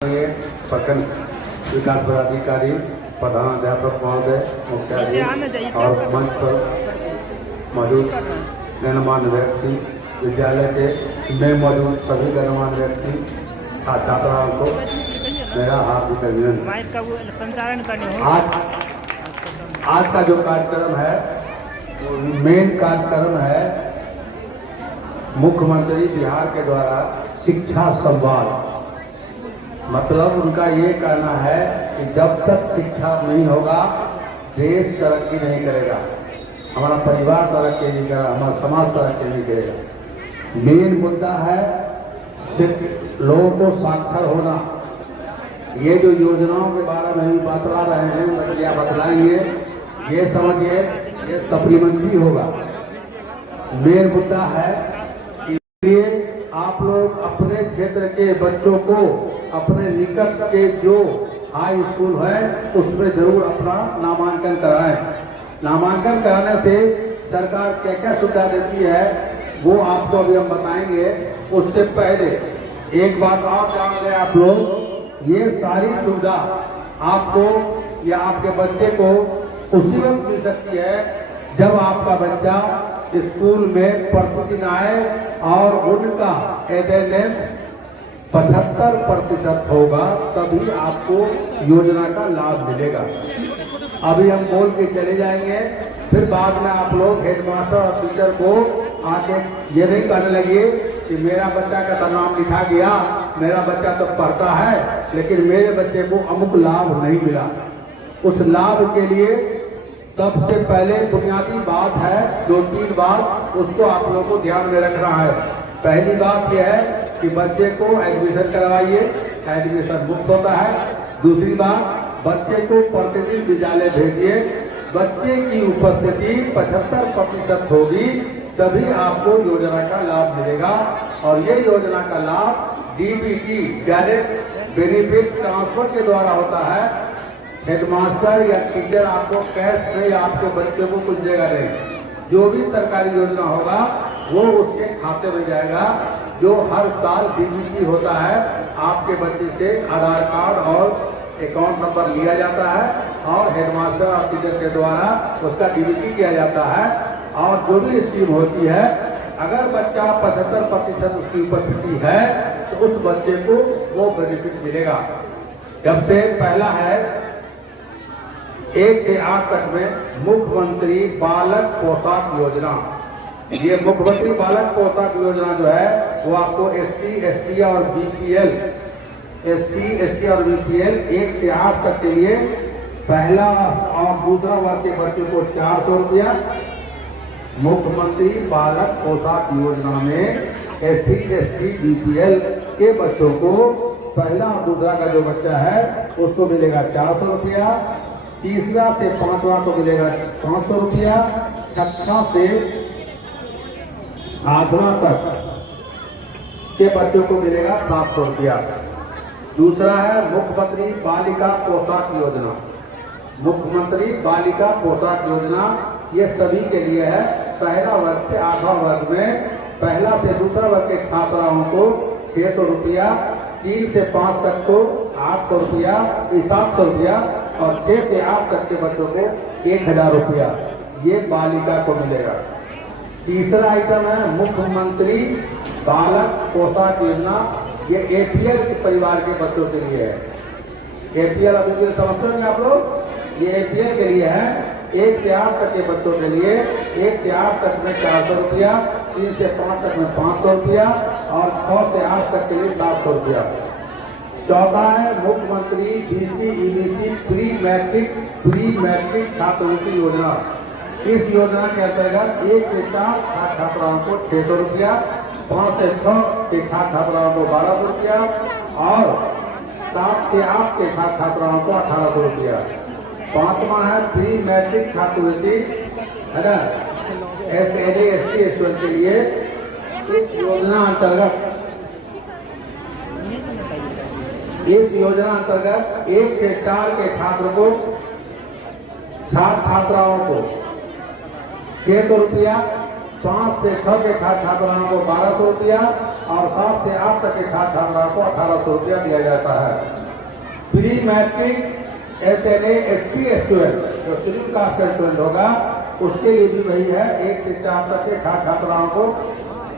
प्रखंड विकास पदाधिकारी, प्रधान अध्यापक महोदय, मुख्याधिकारी और मंच पर मौजूद गणमान्य व्यक्ति, विद्यालय के में मौजूद सभी गणमान्य व्यक्ति, छात्राओं को मेरा हार्दिक अभिनंदन। आज का जो कार्यक्रम है वो मेन कार्यक्रम है मुख्यमंत्री बिहार के द्वारा शिक्षा संवाद। मतलब उनका ये कहना है कि जब तक शिक्षा नहीं होगा देश तरक्की नहीं करेगा, हमारा परिवार तरक्की नहीं करेगा, हमारा समाज तरक्की नहीं करेगा। मेन मुद्दा है सिर्फ लोगों को साक्षर होना। ये जो योजनाओं के बारे में भी बतला रहे हैं या बतलाएंगे, ये समझिए ये सप्लीमेंट्री होगा। मेन मुद्दा है कि आप लोग अपने क्षेत्र के बच्चों को अपने निकट के जो हाई स्कूल है उसमें जरूर अपना नामांकन कराएं। नामांकन कराने से सरकार क्या क्या सुविधा देती है वो आपको अभी हम बताएंगे। उससे पहले एक बात और जान लें आप लोग, ये सारी सुविधा आपको या आपके बच्चे को उसी वक्त मिल सकती है जब आपका बच्चा स्कूल में प्रतिदिन आए और उनका अटेंडेंस 75% होगा, तभी आपको योजना का लाभ मिलेगा। अभी हम बोल के चले जाएंगे, फिर बाद में आप लोग हेडमास्टर और टीचर को आके ये नहीं कहने लगे कि मेरा बच्चा का तो नाम लिखा गया, मेरा बच्चा तो पढ़ता है लेकिन मेरे बच्चे को अमुक लाभ नहीं मिला। उस लाभ के लिए सबसे पहले बुनियादी बात है, 2-3 बात उसको आप लोगों को ध्यान में रखना है। पहली बात यह है कि बच्चे को एडमिशन करवाइए, एडमिशन मुफ्त होता है। दूसरी बात, बच्चे को प्रतिदिन विद्यालय भेजिए। बच्चे की उपस्थिति 75% होगी तभी आपको योजना का लाभ मिलेगा। और ये योजना का लाभ डीबीटी डायरेक्ट बेनिफिट ट्रांसफर के द्वारा होता है। हेडमास्टर या टीचर आपको कैश में आपके बच्चे को कुछ देगा नहीं। जो भी सरकारी योजना होगा वो उसके खाते में जाएगा। जो हर साल डीबीटी होता है, आपके बच्चे से आधार कार्ड और अकाउंट नंबर लिया जाता है और हेडमास्टर और टीचर के द्वारा उसका डीबीटी किया जाता है। और जो भी स्कीम होती है, अगर बच्चा 75% उसकी उपस्थिति है तो उस बच्चे को वो बेनिफिट मिलेगा। जब से पहला है 1 से 8 तक में मुख्यमंत्री बालक पोशाक योजना। ये मुख्यमंत्री बालक पोशाक योजना जो है वो आपको SC, ST और BPL, SC, ST और BPL 1 से 8 तक के लिए पहला और दूसरा वर्ग के बच्चों को 400 रुपया। मुख्यमंत्री बालक पोशाक योजना में SC, ST, BPL के बच्चों को पहला और दूसरा का जो बच्चा है उसको मिलेगा 400 रुपया। तीसरा से 5वां को मिलेगा 500 रुपया। छठा से 8वां तक के बच्चों को मिलेगा 700 रुपया। दूसरा है मुख्यमंत्री बालिका पोशाक योजना। मुख्यमंत्री बालिका पोशाक योजना ये सभी के लिए है। पहला वर्ग से 8वां वर्ग में पहला से दूसरा वर्ग के छात्राओं को 600 रुपया, 3 से 5 तक को 800 रुपया, 700 रुपया और 6 से 8 तक के बच्चों को 1000 रुपया ये बालिका को मिलेगा। तीसरा आइटम है मुख्यमंत्री बालक पोशाक योजना। ये APL के परिवार के बच्चों के लिए है। APL अभी समझते हैं आप लोग, ये APL के लिए है। 1 से 8 तक के बच्चों के लिए 1 से 8 तक में 400 रुपया, 3 से 5 तक में 500 रुपया और 6 से 8 तक के लिए 700 रुपया। चौथा है मुख्यमंत्री BC, EBC प्री मैट्रिक छात्रवृत्ति योजना। इस योजना के अंतर्गत 1 से 4 छात्राओं को 600 रुपया, 5 से 6 के छात्राओं को 1200 रुपया और 7 से 8 के छात्राओं को 1800 रुपया। 5वां है प्री मैट्रिक छात्रवृत्ति है ना, SNA ST स्टूडेंट के लिए। इस योजना अंतर्गत 1 से 4 के छात्र को छात्राओं को 600 रुपया, 5 से 6 के छात्राओं को 1200 रुपया और 7 से 8 तक के छात्र छात्राओं को 1800 रुपया दिया जाता है। Pre matric SNA SC student जो शेड्यूल कास्ट का स्टूडेंट होगा उसके लिए भी वही है। 1 से 4 तक के छात्र छात्राओं को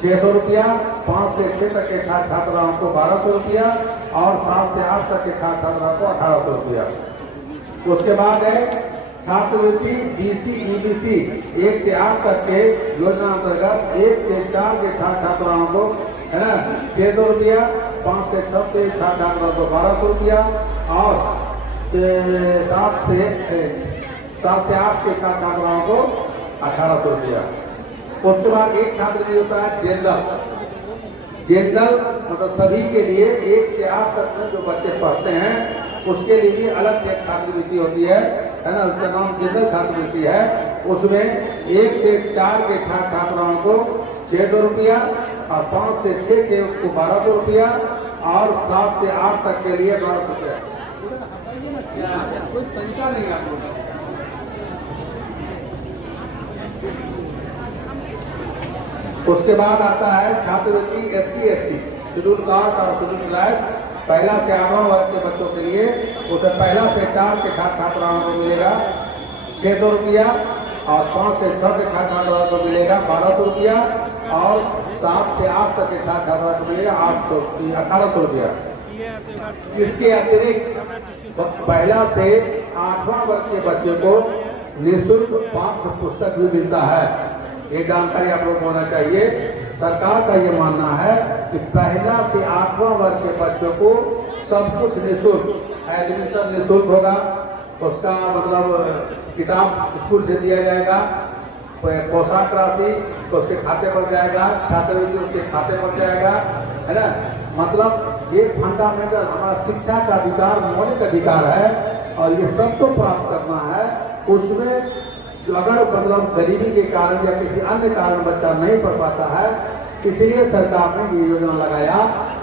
600 रुपया, 5 से 6 तक के छात्र छात्राओं को 1200 रुपया और 7 से 8 तक के छात्र छात्राओं को 1800 रुपया। उसके बाद है छात्रवृत्ति DC EBC 1 से 8 तक के योजना अंतर्गत 1 से 4 के छात्र छात्राओं को है ना 600 रुपया, 5 से 6 के छात्र छात्राओं को 1200 रुपया और 7 से 8 के छात्र छात्राओं को 1800 रुपया। उसके बाद एक छात्रवृत्ति होता है जनरल मतलब सभी के लिए 1 से 8 तक में जो बच्चे पढ़ते हैं उसके लिए भी अलग से एक छात्रवृत्ति होती है ना, उसका नाम जनरल छात्रवृत्ति है। उसमें 1 से 4 के छात्र छात्राओं को 600 रुपया और 5 से 6 के उसको 1200 रुपया और 7 से 8 तक के लिए 1200 रुपया। कोई तरीका नहीं आप लोग। उसके बाद आता है छात्रवृत्ति SC ST शेड्यूल कास्ट और शेड्यूल ट्राइब पहला से 8वां वर्ग के बच्चों के लिए उसे पहला से 4 के छात्र छात्राओं को मिलेगा 600 रुपया और 5 से 6 के छात्र छात्राओं को मिलेगा 1200 रुपया और 7 से 8 तक के छात्र छात्राओं को मिलेगा 1800 रुपया। इसके अतिरिक्त पहला से 8वां वर्ग के बच्चों को निःशुल्क पाठ्य पुस्तक भी मिलता है। ये जानकारी आप लोग को होना चाहिए। सरकार का ये मानना है कि पहला से 8वां वर्ग के बच्चों को सब कुछ निःशुल्क, एडमिशन निःशुल्क होगा, उसका मतलब किताब स्कूल से दिया जाएगा, पोशाक राशि तो उसके खाते पर जाएगा, छात्रवृत्ति उसके खाते पर जाएगा, है ना। मतलब ये फंडामेंटल हमारा शिक्षा का अधिकार मौलिक अधिकार है और ये सबको प्राप्त करना है। उसमें जो अगर मतलब गरीबी के कारण या किसी अन्य कारण बच्चा नहीं पढ़ पाता है, इसलिए सरकार ने ये योजना लगाया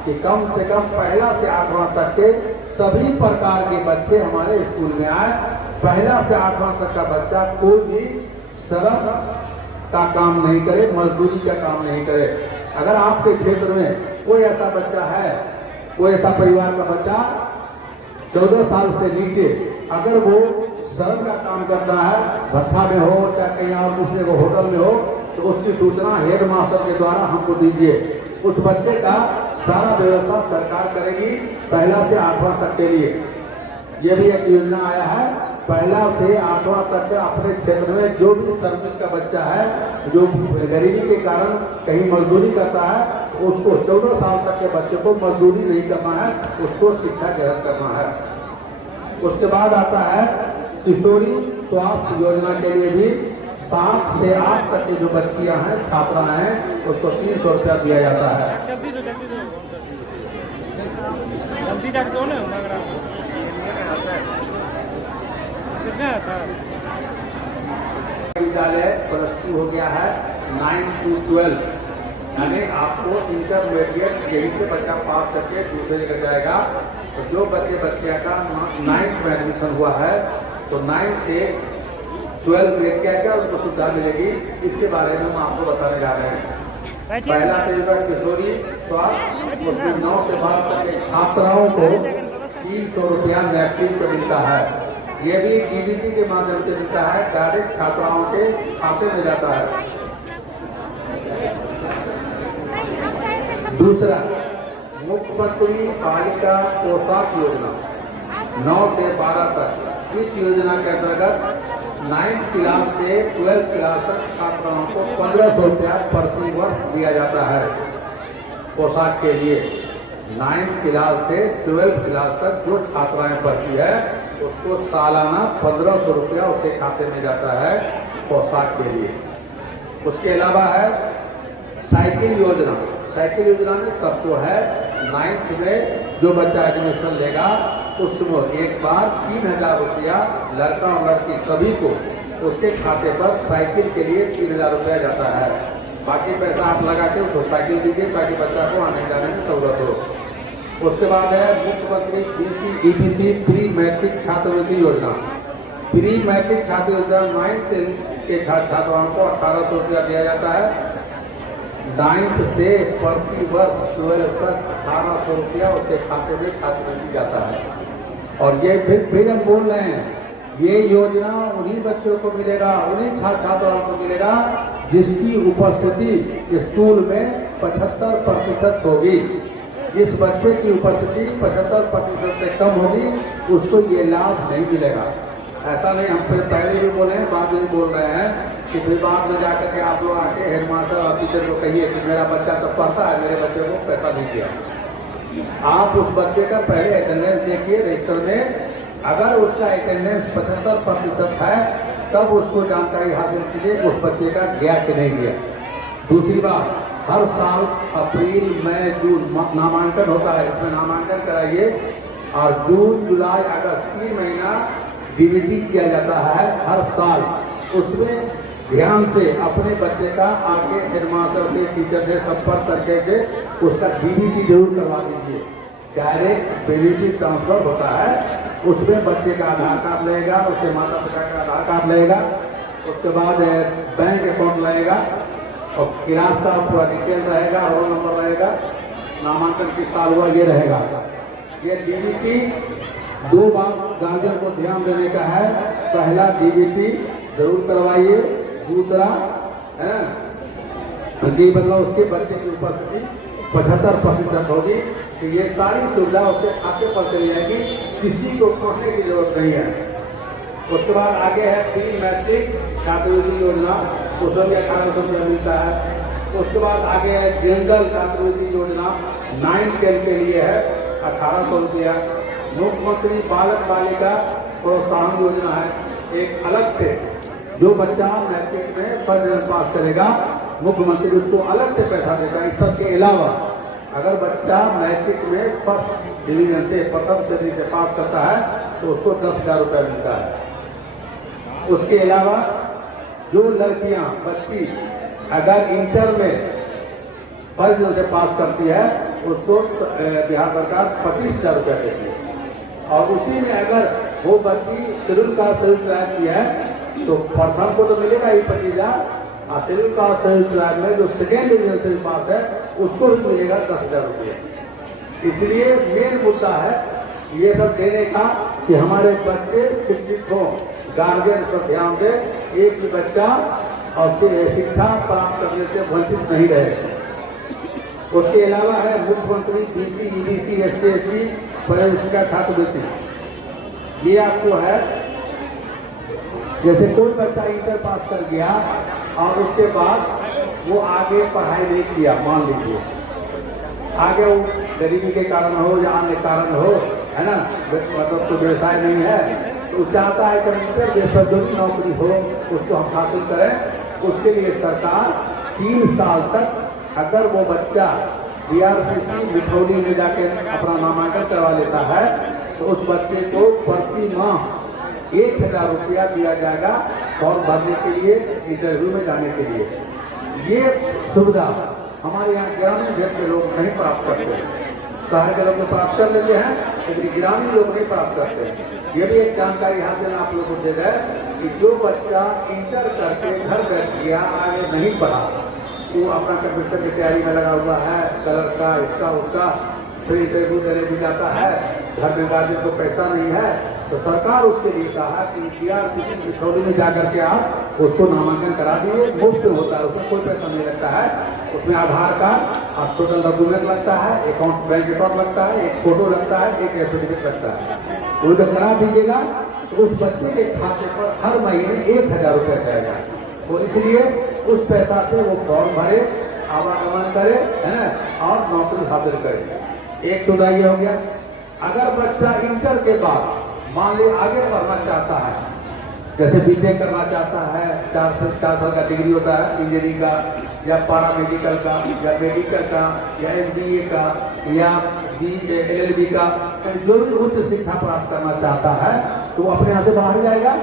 कि कम से कम पहला से 8वां तक के सभी प्रकार के बच्चे हमारे स्कूल में आए। पहला से 8वां तक का बच्चा कोई भी श्रम का काम नहीं करे, मजदूरी का काम नहीं करे। अगर आपके क्षेत्र में कोई ऐसा बच्चा है, कोई ऐसा परिवार का बच्चा 14 साल से नीचे अगर वो श्रम का काम करता है, भट्ठा में हो चाहे कहीं और दूसरे को होटल में हो, तो उसकी सूचना हेड मास्टर के द्वारा हमको दीजिए। उस बच्चे का सारा व्यवस्था सरकार करेगी पहला से 8वां तक के लिए। ये भी एक योजना आया है, पहला से 8वां तक के अपने क्षेत्र में जो भी श्रमिक का बच्चा है जो गरीबी के कारण कहीं मजदूरी करता है, उसको 14 साल तक के बच्चे को मजदूरी नहीं करना है, उसको शिक्षा ग्रहण करना है। उसके बाद आता है किशोरी स्वास्थ्य योजना के लिए भी 7 से 8 तक की जो बच्चियां हैं, छात्रा हैं, उसको 300 रुपया दिया जाता है। विद्यालय +2 हो गया है, 9 to 12 यानी आपको इंटरमीडिएट यहीं से बच्चा पास करके दूसरे जगह जाएगा। तो जो बच्चे का 9th में एडमिशन हुआ है तो 9 से 12 में क्या क्या उनको सुविधा मिलेगी, इसके बारे में हम आपको बताने जा रहे हैं। पहला तरीका किशोरी स्वास्थ्य, उसमें 9 से 12 तक के छात्राओं को 300 रुपया मैट्रिक पर मिलता है। ये भी DBT के माध्यम से मिलता है, डायरेक्ट छात्राओं के खाते में जाता है। दूसरा मुख्यमंत्री बालिका पोशाक योजना 9 से 12 तक। इस योजना के अंतर्गत 9th क्लास से 12th क्लास तक छात्राओं को 1500 रुपया प्रति वर्ष दिया जाता है पोशाक के लिए। 9th क्लास से 12th क्लास तक जो छात्राएं पढ़ती है उसको सालाना 1500 रुपया उसके खाते में जाता है पोशाक के लिए। उसके अलावा है साइकिल योजना। साइकिल योजना में सबको है 9th में जो बच्चा एडमिशन लेगा उसमें एक बार 3000 रुपया लड़का और लड़की सभी को उसके खाते पर साइकिल के लिए 3000 रुपया जाता है। बाकी पैसा आप लगा के उसको साइकिल दीजिए ताकि बच्चा को आने जाने में सहूलत हो। उसके बाद है मुख्यमंत्री BC EBC प्री मैट्रिक छात्रवृत्ति योजना। प्री मैट्रिक छात्र योजना 9 से के छात्राओं को 1800 रुपया दिया जाता है। 9th से प्रति वर्ष 12 तक 1800 रुपया उसके खाते में छात्रवृत्ति जाता है। और ये फिर हम बोल रहे हैं, ये योजना उन्हीं बच्चों को मिलेगा, उन्हीं छात्रों को मिलेगा जिसकी उपस्थिति स्कूल में 75% होगी। जिस बच्चे की उपस्थिति 75% से कम होगी उसको ये लाभ नहीं मिलेगा। ऐसा नहीं, हम फिर पहले भी बोले हैं, बाद में भी बोल रहे हैं कि फिर बाद में जाकर के आप लोग आके हेडमास्टर और टीचर को कहिए कि मेरा बच्चा तो पढ़ता है, मेरे बच्चे को पैसा दीजिए। आप उस बच्चे का पहले अटेंडेंस देखिए रजिस्टर में, अगर उसका अटेंडेंस 75% है तब उसको जानकारी हासिल कीजिए उस बच्चे का गया कि नहीं गया। दूसरी बात, हर साल अप्रैल मई जून नामांकन होता है, इसमें नामांकन कराइए। और जून जुलाई अगस्त 3 महीना डीबीटी किया जाता है हर साल। उसमें ध्यान से अपने बच्चे का आगे हेडमास्टर से टीचर से संपर्क करके उसका डीबीटी जरूर करवा दीजिए। डायरेक्ट बेनिफिट ट्रांसफर होता है, उसमें बच्चे का आधार कार्ड लगेगा, उसके माता पिता का आधार कार्ड लगेगा, उसके बाद बैंक अकाउंट लगेगा और क्लास का पूरा डिटेल रहेगा, रोल नंबर रहेगा, नामांकन किस साल हुआ ये रहेगा। ये डीबीटी 2 बात गार्जियन को ध्यान देने का है। पहला, डीबीटी जरूर करवाइए। दूसरा है मतलब उसके बच्चे की उपस्थिति 75% होगी, तो ये सारी सुविधा उसके खाते पर चली जाएगी, किसी को पहुंचने की जरूरत नहीं है। उसके बाद आगे है प्री मैट्रिक छात्रवृत्ति योजना, उसमें भी 1800 रुपया मिलता है। उसके बाद आगे है जनरल छात्रवृत्ति योजना 9-10 के लिए है 1800 रुपया। मुख्यमंत्री बालक बालिका प्रोत्साहन योजना है एक अलग से, जो बच्चा मैट्रिक में फर्स्ट डिवीजन पास करेगा मुख्यमंत्री उसको अलग से पैसा देगा। इस सब के अलावा अगर बच्चा मैट्रिक में फर्स्ट डिवीजन से प्रथम श्रेणी से पास करता है तो उसको 10,000 रुपया मिलता है। उसके अलावा जो लड़कियां बच्ची अगर इंटर में फर्स्ट डिवीजन से पास करती है उसको बिहार सरकार 25,000 रुपया देती है। और उसी में अगर वो बच्ची शेड्यूल कास्ट शेड्यूल ट्राइब की है तो प्रथम को तो मिलेगा ही 25,000, और शेड्यूल कास्ट शेड्यूल ट्राइब में जो सेकेंड डिवीजन से पास है उसको भी मिलेगा 10,000 रुपये। इसलिए मेन मुद्दा है ये सब देने का कि हमारे बच्चे शिक्षित हों, गार्जियन पर ध्यान दे, एक भी बच्चा और शिक्षा प्राप्त करने से वंचित नहीं रहे। उसके अलावा है मुख्यमंत्री बीसी ईबीसी एससी प्रवेशिका छात्रवृत्ति। ये आपको है, जैसे कोई बच्चा इंटर पास कर गया और उसके बाद वो आगे पढ़ाई नहीं किया, मान लीजिए आगे वो गरीबी के कारण हो या अन्य कारण हो, है ना, मतलब तो व्यवसाय नहीं है तो चाहता है कि इंटर बेस पर जो भी नौकरी हो उसको हम हासिल करें। उसके लिए सरकार 3 साल तक अगर वो बच्चा बीआरसीसी मिठौली में जाके अपना नामांकन करवा लेता है तो उस बच्चे को प्रति माह 1,000 रुपया दिया जाएगा फॉर्म भरने के लिए, इंटरव्यू में जाने के लिए। ये सुविधा हमारे यहाँ ग्रामीण क्षेत्र के लोग नहीं प्राप्त करते, शहर के लोग तो प्राप्त कर लेते हैं लेकिन ग्रामीण लोग नहीं प्राप्त करते। ये भी एक जानकारी यहाँ से आप लोगों को दे दें कि जो बच्चा इंटर करके घर बैठ गया, आगे नहीं पढ़ा, वो अपना कंप्यूटर की तैयारी में लगा हुआ है, कलर का इसका उसका, फिर इंटरव्यू देने भी जाता है, घर में गार्जियन को पैसा नहीं है तो सरकार उसके लिए कहा कि बीआरसीसी मिठौली में जाकर के आप उसको नामांकन करा दिए, मुफ्त होता है, उसमें कोई पैसा नहीं लगता है। उसमें आधार कार्ड और टोटल डॉक्यूमेंट लगता है, अकाउंट बैंक अकाउंट लगता है, एक फोटो लगता है, एक एफिडेविट लगता है। वो जब करा दीजिएगा तो उस बच्चे के खाते पर हर महीने 1,000 रुपया जाएगा। तो इसलिए उस पैसा से वो फॉर्म भरे, आवागमन करे, है ना, और नौकरी हासिल करे। एक सुविधा ये हो गया। अगर बच्चा इंटर के बाद मान ली आगे पढ़ना चाहता है, जैसे बीटेक करना चाहता है, 4 साल का डिग्री होता है इंजीनियरिंग का या पारा मेडिकल का या मेडिकल का या MBA का या LLB का, जो भी उच्च शिक्षा प्राप्त करना चाहता है तो वो अपने यहाँ से बाहर जाएगा,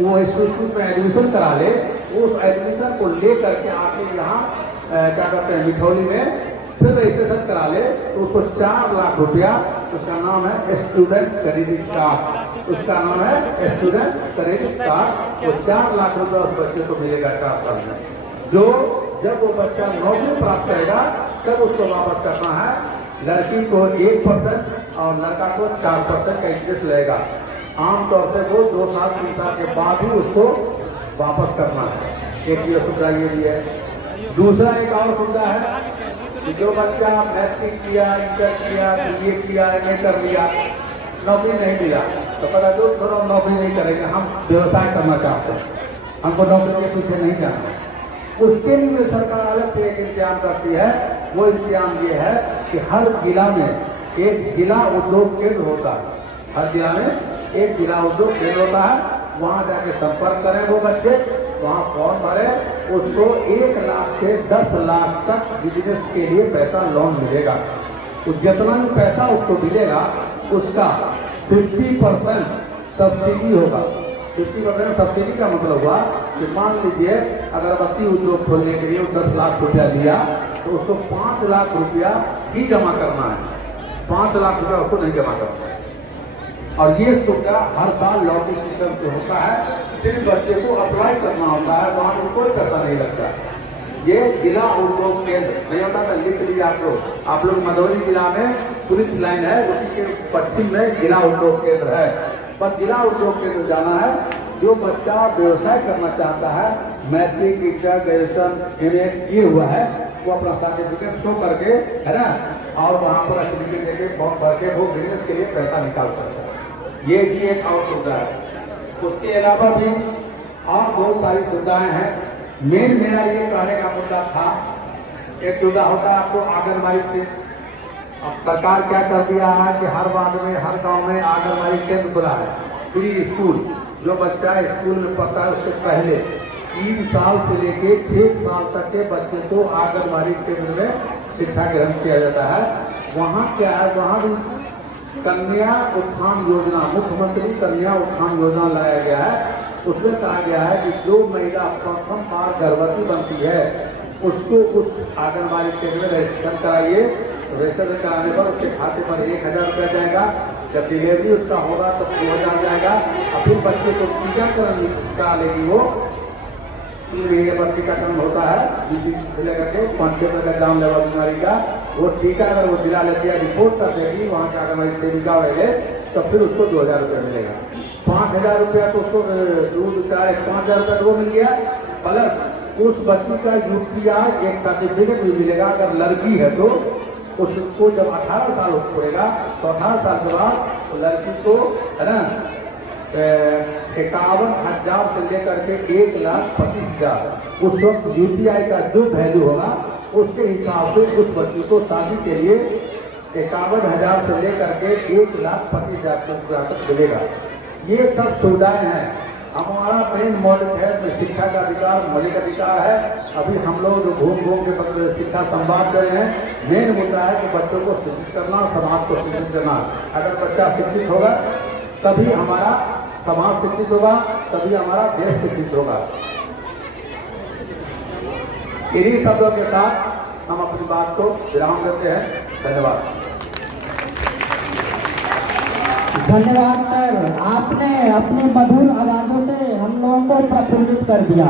वो इंस्टीट्यूट में एडमिशन करा ले, उस एडमिशन को ले करके आके यहाँ क्या करते हैं मिठौली में फिर रजिस्ट्रेशन करा ले तो उसको 4 लाख रुपया, उसका नाम है स्टूडेंट क्रेडिट कार्ड, उसका नाम है स्टूडेंट क्रेडिट कार्ड। वो 4 लाख रुपया उस बच्चे को मिलेगा ट्रांसफर में, जो जब वो बच्चा नौकरी प्राप्त करेगा तब उसको वापस करना है। लड़की को 1% और लड़का को 4% का इंटरेस्ट लगेगा। आमतौर से वो 2 साल 3 साल के बाद ही उसको वापस करना है। एक ये सुविधा ये भी है। दूसरा एक और सुविधा है कि जो बच्चा मैट्रिक किया, इंटर किया, BA किया, MA कर लिया, नौकरी नहीं मिला तो पता दो थोड़ा नौकरी नहीं करेंगे, हम व्यवसाय करना चाहते हैं, हमको नौकरी के पीछे नहीं जाना। उसके लिए सरकार अलग से एक इंतजाम करती है। वो इंतजाम ये है कि हर जिला में एक जिला उद्योग केंद्र होता है। हर जिला में एक जिला उद्योग केंद्र होता है। वहाँ जाके संपर्क करें वो बच्चे, वहाँ फॉर्म भरें, उसको 1 लाख से 10 लाख तक बिजनेस के लिए पैसा लोन मिलेगा। तो जितना भी पैसा उसको मिलेगा उसका 50% सब्सिडी होगा। 50% सब्सिडी का मतलब हुआ कि मान लीजिए अगरबत्ती उद्योग खोलने के लिए 10 लाख रुपया दिया तो उसको 5 लाख रुपया ही जमा करना है। 5 लाख रुपया उसको नहीं जमा करना है। और ये सुविधा हर साल लॉटरी सिस्टम से होता है। सिर्फ बच्चे को अप्लाई करना होता है, वहाँ पर कोई पैसा नहीं लगता। ये जिला उद्योग केंद्र नहीं होता था, लिख लीजिए आप लोग मधुबनी जिला में पुलिस लाइन है, उसी के पश्चिम में जिला उद्योग केंद्र है। पर जिला उद्योग केंद्र जाना है। जो बच्चा व्यवसाय करना चाहता है, मैट्रिक, इंटर, ग्रेजुएशन, MA किए हुआ है, वो अपना सर्टिफिकेट शो करके है ना, और वहाँ पर सर्टिफिकेट देके फॉर्म भर के वो बिजनेस के लिए पैसा निकाल सकता है। ये भी एक और सुविधा है। उसके अलावा भी और बहुत सारी सुविधाएं हैं। मेन मेरा ये कहने का मुद्दा था, एक सुविधा होता है आपको आंगनबाड़ी से। अब सरकार क्या कर दिया है कि हर वार्ड में, हर गांव में आंगनबाड़ी केंद्र खुला है। प्री स्कूल, जो बच्चा स्कूल में पढ़ता है उससे पहले 3 साल से लेके 6 साल तक के बच्चे को आंगनबाड़ी केंद्र में शिक्षा ग्रहण किया जाता है। वहाँ क्या है, वहाँ भी कन्या उत्थान योजना, मुख्यमंत्री कन्या उत्थान योजना लाया गया है। उसमें कहा गया है कि जो महिला प्रथम बार गर्भवती बनती है उसको उस आंगनबाड़ी केंद्र में रजिस्ट्रेशन कराइए। रजिस्ट्रेशन कराने पर उसके खाते पर 1000 रुपया जाएगा। जब डिलीवरी उसका होगा तो 2000 जाएगा। और फिर बच्चे को टीकाकरण करा लेगी वो। 3 महीने पर टीकाकरण होता है, से लेकर के 5 रुपये का ग्राम लेवल बीमारी का। वो टीका अगर वो जिला लेती है, रिपोर्ट कर देगी वहाँ के आंगनबाड़ी सेविका वाले, तो फिर उसको 2000 रुपये मिलेगा। 5000 रुपया तो उसको दूध चाहे 5000 रुपया वो मिल गया, प्लस उस बच्ची का UTI एक सर्टिफिकेट भी मिलेगा। अगर लड़की है तो उसको जब 18 साल पूरेगा तो 18 साल के बाद लड़की को है ना 51,000 से लेकर के 1,25,000 उस वक्त UTI का जो वैल्यू होगा उसके हिसाब से उस बच्ची को शादी के लिए 51,000 से लेकर के 1,25,000 तक मिलेगा। ये सब सुविधाएं हैं। हमारा मेन मॉडल है शिक्षा का अधिकार, मौलिक अधिकार है। अभी हम लोग जो घूम के शिक्षा संवाद कर रहे हैं, मेन मुद्दा है कि बच्चों को शिक्षित करना, समाज को शिक्षित करना। अगर बच्चा शिक्षित होगा तभी हमारा समाज शिक्षित होगा, तभी हमारा देश शिक्षित होगा। इन्हीं शब्दों के साथ हम अपनी बात को विराम देते हैं। धन्यवाद। धन्यवाद सर, आपने अपनी मधुर आवाजों से हम लोगों को प्रफुल्लित कर दिया।